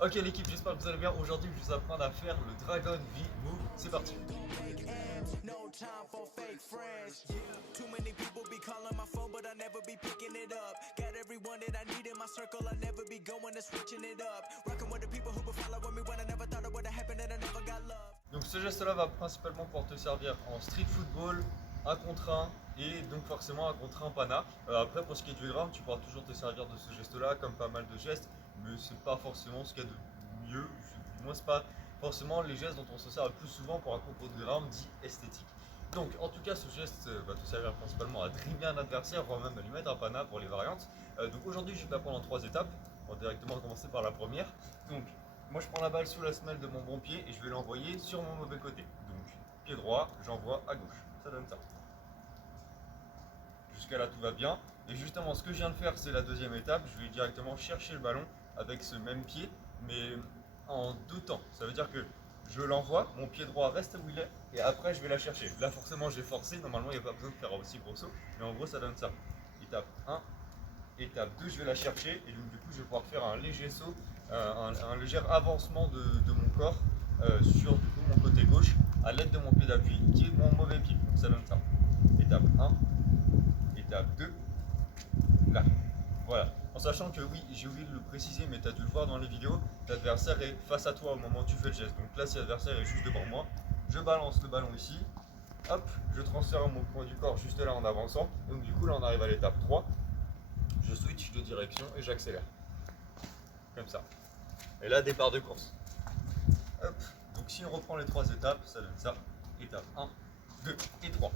Ok l'équipe, j'espère que vous allez bien. Aujourd'hui, je vais vous apprendre à faire le Dragon V Move. C'est parti. No time for fake friends. Too many people be calling my phone, but I never be picking it up. Got everyone that I need in my circle, I never be going and switching it up. Rocking with the people who been following me when I never thought it would have happened and I never got love. Donc ce geste-là va principalement pouvoir te servir en street football, 1 contre 1 et donc forcément 1 contre 1 pana. Après pour ce qui est du ground, tu pourras toujours te servir de ce geste-là comme pas mal de gestes, mais c'est pas forcément ce qu'il y a de mieux. Du moins c'est pas forcément les gestes dont on se sert le plus souvent pour un compo de ground dit esthétique. Donc en tout cas ce geste va te servir principalement à dribbler un adversaire, voire même à lui mettre un pana pour les variantes. Donc aujourd'hui je vais t'apprendre en 3 étapes. On va directement commencer par la première. Donc moi je prends la balle sous la semelle de mon bon pied et je vais l'envoyer sur mon mauvais côté. Donc pied droit, j'envoie à gauche. Ça donne ça. Jusqu'à là tout va bien. Et justement ce que je viens de faire c'est la deuxième étape. Je vais directement chercher le ballon avec ce même pied, mais en deux temps. Ça veut dire que je l'envoie, mon pied droit reste où il est, et après je vais la chercher. Là forcément j'ai forcé, normalement il n'y a pas besoin de faire aussi gros saut, mais en gros ça donne ça. Étape 1, étape 2, je vais la chercher, et donc du coup je vais pouvoir faire un léger saut, un léger avancement de mon corps sur du coup, mon côté gauche, à l'aide de mon pied d'appui, qui est mon mauvais pied. Donc ça donne ça. Étape 1, étape 2, là. Voilà. En sachant que oui, j'ai oublié de le préciser, mais tu as dû le voir dans les vidéos, l'adversaire est face à toi au moment où tu fais le geste. Donc là, si l'adversaire est juste devant moi, je balance le ballon ici, hop, je transfère mon poids du corps juste là en avançant. Donc du coup, là, on arrive à l'étape 3. Je switch de direction et j'accélère. Comme ça. Et là, départ de course. Hop. Donc si on reprend les 3 étapes, ça donne ça. Étape 1, 2 et 3.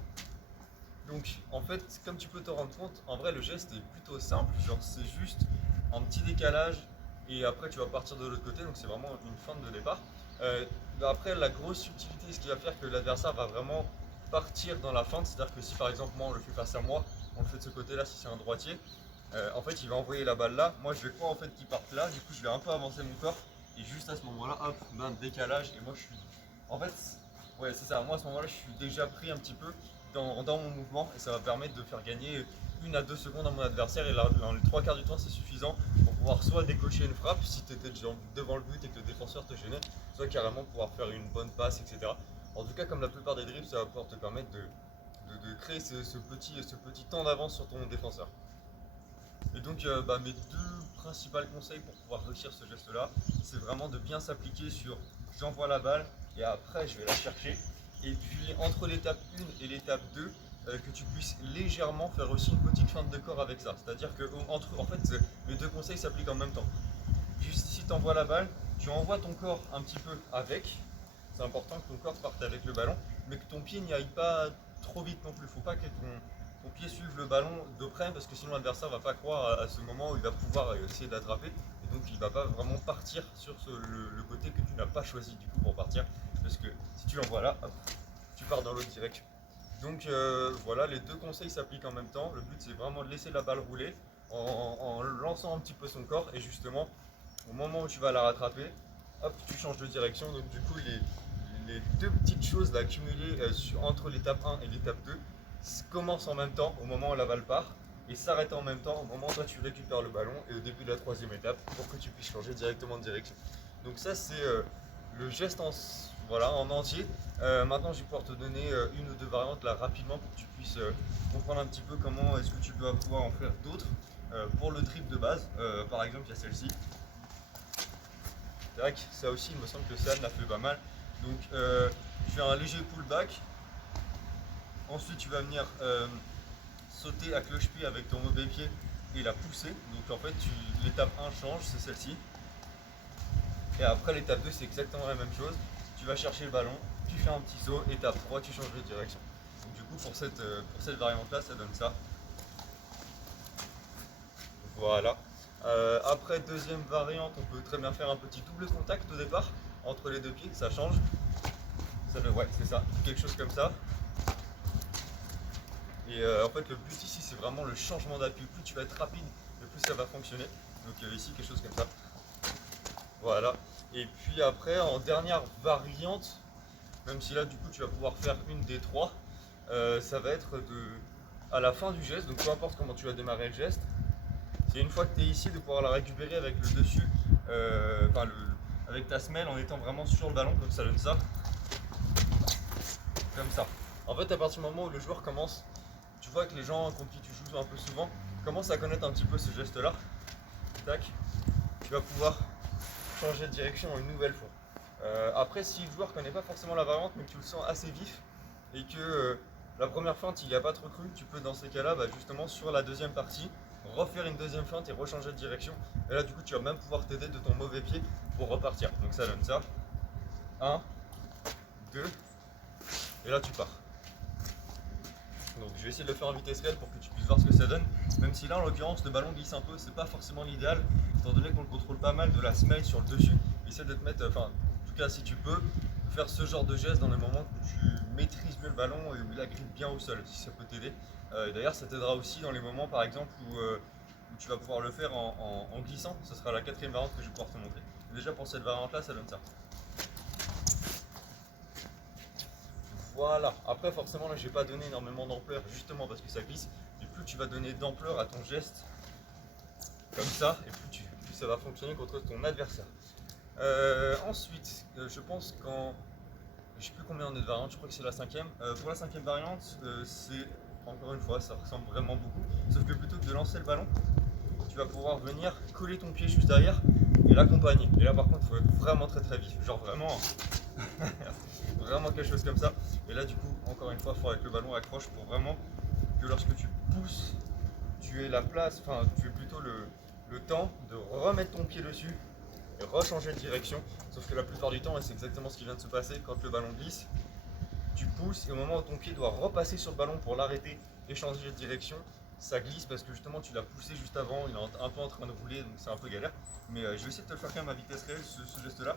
Donc en fait, comme tu peux te rendre compte, en vrai le geste est plutôt simple, genre c'est juste un petit décalage et après tu vas partir de l'autre côté, donc c'est vraiment une feinte de départ. Après la grosse subtilité, ce qui va faire que l'adversaire va vraiment partir dans la feinte, c'est-à-dire que si par exemple moi on le fait face à moi, on le fait de ce côté-là si c'est un droitier, en fait il va envoyer la balle là, moi je vais croire en fait qu'il parte là, du coup je vais un peu avancer mon corps et juste à ce moment-là, hop, ben décalage et moi je suis... En fait, ouais c'est ça, moi à ce moment-là je suis déjà pris un petit peu dans mon mouvement et ça va permettre de faire gagner 1 à 2 secondes à mon adversaire et là, dans les 3 quarts du temps c'est suffisant pour pouvoir soit décocher une frappe si tu étais devant le but et que le défenseur te gênait, soit carrément pouvoir faire une bonne passe, etc. En tout cas comme la plupart des dribbles ça va pouvoir te permettre de créer ce petit temps d'avance sur ton défenseur. Et donc mes deux principaux conseils pour pouvoir réussir ce geste là, c'est vraiment de bien s'appliquer sur j'envoie la balle et après je vais la chercher. Et puis entre l'étape 1 et l'étape 2, que tu puisses légèrement faire aussi une petite feinte de corps avec ça. C'est-à-dire que en fait, les deux conseils s'appliquent en même temps. Juste si tu envoies la balle, tu envoies ton corps un petit peu avec. C'est important que ton corps parte avec le ballon, mais que ton pied n'y aille pas trop vite non plus. Il ne faut pas que ton pied suive le ballon de près parce que sinon l'adversaire ne va pas croire à ce moment où il va pouvoir essayer d'attraper. Et donc il ne va pas vraiment partir sur le côté que tu n'as pas choisi du coup pour partir. Parce que si tu l'envoies là, hop, tu pars dans l'autre direction. Donc voilà, les deux conseils s'appliquent en même temps. Le but c'est vraiment de laisser la balle rouler en lançant un petit peu son corps et justement au moment où tu vas la rattraper, hop, tu changes de direction. Donc du coup les deux petites choses là, accumulées entre l'étape 1 et l'étape 2 commencent en même temps au moment où la balle part et s'arrêtent en même temps au moment où toi tu récupères le ballon et au début de la troisième étape pour que tu puisses changer directement de direction. Donc ça c'est le geste en entier. Maintenant je vais pouvoir te donner une ou deux variantes là rapidement pour que tu puisses comprendre un petit peu comment est-ce que tu dois pouvoir en faire d'autres. Pour le dribble de base, par exemple il y a celle-ci. C'est vrai que ça aussi il me semble que ça l'a fait pas mal. Donc tu fais un léger pullback. Ensuite tu vas venir sauter à cloche-pied avec ton mauvais pied et la pousser. Donc en fait l'étape 1 change, c'est celle-ci. Et après l'étape 2 c'est exactement la même chose. Tu vas chercher le ballon, tu fais un petit saut, étape 3 tu changes de direction. Donc du coup pour cette variante là ça donne ça. Voilà. Après deuxième variante on peut très bien faire un petit double contact au départ entre les deux pieds, ça change. Ouais c'est ça, quelque chose comme ça. Et en fait le but ici c'est vraiment le changement d'appui. Plus tu vas être rapide et plus ça va fonctionner. Donc ici quelque chose comme ça. Voilà. Et puis après en dernière variante, même si là du coup tu vas pouvoir faire une des trois, ça va être à la fin du geste, donc peu importe comment tu vas démarrer le geste, c'est une fois que tu es ici de pouvoir la récupérer avec le dessus, avec ta semelle en étant vraiment sur le ballon, comme ça donne ça. Comme ça. En fait, à partir du moment où le joueur commence, tu vois que les gens contre qui tu joues un peu souvent commencent à connaître un petit peu ce geste-là. Tac. Tu vas pouvoir changer de direction une nouvelle fois. Après, si le joueur ne connaît pas forcément la variante, mais que tu le sens assez vif et que la première feinte il n'y a pas trop cru, tu peux dans ces cas-là, justement sur la deuxième partie, refaire une deuxième feinte et rechanger de direction. Et là, du coup, tu vas même pouvoir t'aider de ton mauvais pied pour repartir. Donc ça donne ça. 1, 2, et là tu pars. Donc je vais essayer de le faire en vitesse réelle pour que tu puisses voir ce que ça donne. Même si là, en l'occurrence, le ballon glisse un peu, c'est pas forcément l'idéal, étant donné qu'on le contrôle pas mal de la semelle sur le dessus. Essaie de te mettre, en tout cas si tu peux, faire ce genre de geste dans les moments où tu maîtrises mieux le ballon et où il agrippe bien au sol, si ça peut t'aider. D'ailleurs, ça t'aidera aussi dans les moments, par exemple, où tu vas pouvoir le faire en glissant. Ce sera la 4e variante que je vais pouvoir te montrer. Et déjà pour cette variante-là, ça donne ça. Voilà. Après, forcément, là, je n'ai pas donné énormément d'ampleur, justement parce que ça glisse. Et plus tu vas donner d'ampleur à ton geste, comme ça, et plus ça va fonctionner contre ton adversaire. Ensuite, je pense qu'en... Je sais plus combien on est de variantes, je crois que c'est la 5e. Pour la 5e variante, c'est, encore une fois, ça ressemble vraiment beaucoup. Sauf que plutôt que de lancer le ballon, tu vas pouvoir venir coller ton pied juste derrière et l'accompagner. Et là par contre, il faut être vraiment très très vif. Genre vraiment, vraiment quelque chose comme ça. Et là du coup, encore une fois, il faut avec le ballon accroche pour vraiment que lorsque tu pousses, tu aies la place, tu aies plutôt le temps de remettre ton pied dessus et rechanger de direction. Sauf que la plupart du temps, et c'est exactement ce qui vient de se passer, quand le ballon glisse, tu pousses et au moment où ton pied doit repasser sur le ballon pour l'arrêter et changer de direction, ça glisse parce que justement tu l'as poussé juste avant, il est un peu en train de rouler, donc c'est un peu galère. Mais je vais essayer de te le faire quand même à vitesse réelle, ce geste-là.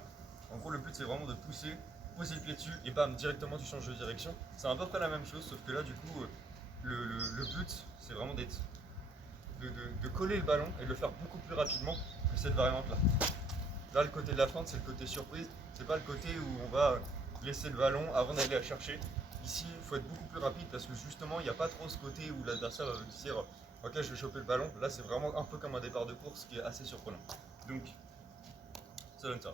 En gros, le but c'est vraiment de pousser, poser le pied dessus et bam, directement tu changes de direction. C'est à peu près la même chose, sauf que là du coup, le but c'est vraiment de coller le ballon et de le faire beaucoup plus rapidement que cette variante-là. Là, le côté de la feinte, c'est le côté surprise, c'est pas le côté où on va laisser le ballon avant d'aller la chercher. Ici, il faut être beaucoup plus rapide parce que justement, il n'y a pas trop ce côté où l'adversaire va se dire ok, je vais choper le ballon. Là, c'est vraiment un peu comme un départ de course qui est assez surprenant. Donc, ça donne ça.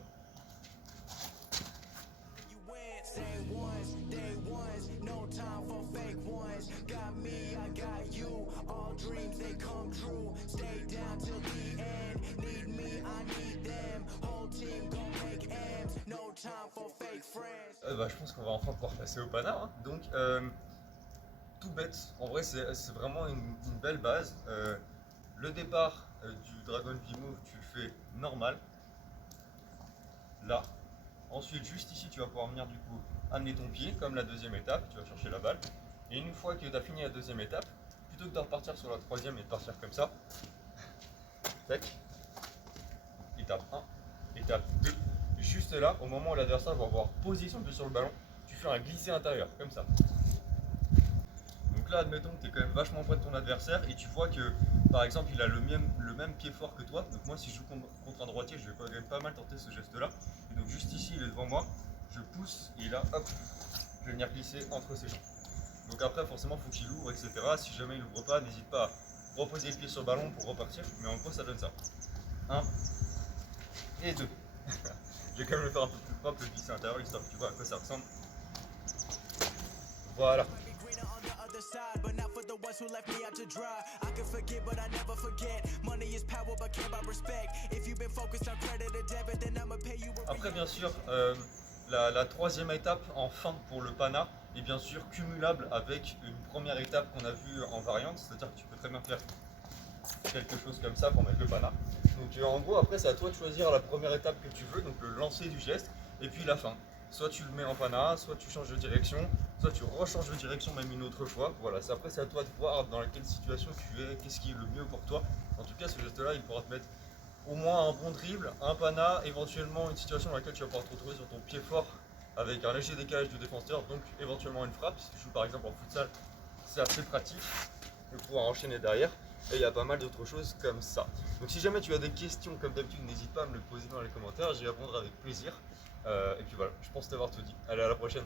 Je pense qu'on va enfin pouvoir passer au pana. Hein. Donc, tout bête. En vrai, c'est vraiment une belle base. Le départ du Dragon V-Move, tu le fais normal. Là. Ensuite, juste ici, tu vas pouvoir venir du coup amener ton pied, comme la deuxième étape. Tu vas chercher la balle. Et une fois que tu as fini la deuxième étape, plutôt que de repartir sur la troisième et de partir comme ça, tac. Étape 1, étape 2. Juste là, au moment où l'adversaire va avoir posé son pied sur le ballon, tu fais un glisser intérieur, comme ça. Donc là, admettons que tu es quand même vachement près de ton adversaire et tu vois que, par exemple, il a le même pied fort que toi. Donc moi, si je joue contre un droitier, je vais quand même pas mal tenter ce geste-là. Et donc juste ici, il est devant moi, je pousse et là, hop, je vais venir glisser entre ses jambes. Donc après, forcément, il faut qu'il ouvre, etc. Si jamais il ouvre pas, n'hésite pas à reposer le pied sur le ballon pour repartir. Mais en gros, ça donne ça. 1 et 2. Je vais quand même le faire un peu plus propre, le glisser intérieur, histoire que tu vois à quoi ça ressemble. Voilà. Après, bien sûr, la troisième étape en fin pour le pana est bien sûr cumulable avec une première étape qu'on a vue en variante, c'est-à-dire que tu peux très bien faire quelque chose comme ça pour mettre le pana. Donc en gros, après, c'est à toi de choisir la première étape que tu veux, donc le lancer du geste, et puis la fin. Soit tu le mets en pana, soit tu changes de direction, soit tu rechanges de direction même une autre fois. Voilà, après c'est à toi de voir dans quelle situation tu es, qu'est-ce qui est le mieux pour toi. En tout cas, ce geste-là, il pourra te mettre au moins un bon dribble, un pana, éventuellement une situation dans laquelle tu vas pouvoir te retrouver sur ton pied fort avec un léger décalage du défenseur, donc éventuellement une frappe. Si tu joues par exemple en futsal, c'est assez pratique de pouvoir enchaîner derrière. Et il y a pas mal d'autres choses comme ça. Donc si jamais tu as des questions comme d'habitude, n'hésite pas à me le poser dans les commentaires, j'y répondrai avec plaisir. Et puis voilà, je pense t'avoir tout dit. Allez, à la prochaine.